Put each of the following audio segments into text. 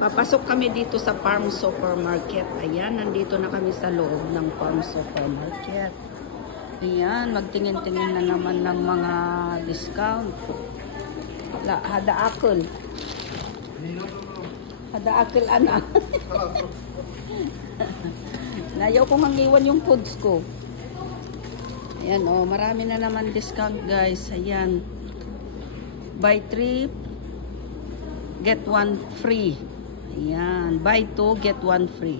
Papasok kami dito sa Farm Supermarket. Ayan, nandito na kami sa loob ng Farm Supermarket. Ayan, magtingin-tingin na naman ng mga discount. Hada akul. Hada akul, ana. Nayaw kong iwan yung foods ko. Ayan, oh, marami na naman discount, guys. Ayan. Buy 3, get 1 free. Ayan. Buy 2, get 1 free.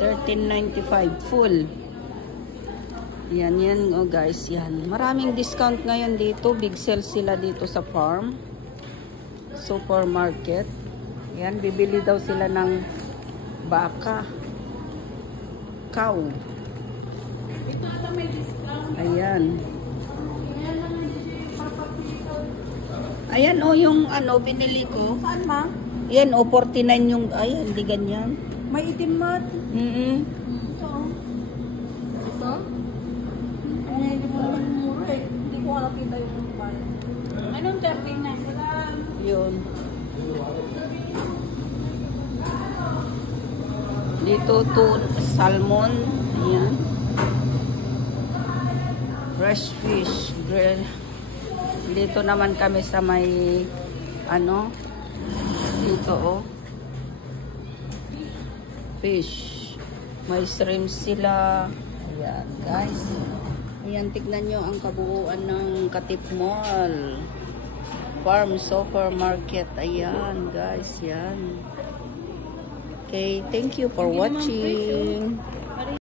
13.95 full. Yan, yan, oh guys, yan. Maraming discount ngayon dito. Big sale sila dito sa Farm Supermarket. Yan, bibili daw sila ng baka. Cow. Ayan. Ayan, oh, yung ano, binili ko. Saan, ma? Yan, oh, 49 yung, ay, hindi ganyan. May itim mat. Mm-mm. Ito. Ito? Ang hindi mo naman mura eh. Hindi ko nakita yung mukha. Anong 13.99? Yun. Dito, salmon. Ayan. Fresh fish. Grill. Dito naman kami sa may, ano, dito, oh. Fish. May shrimp sila. Ayan, guys. Ayan, tignan nyo ang kabuuan ng Katip Mall. Farm Supermarket. Ayan, guys. Yan. Okay, thank you for watching.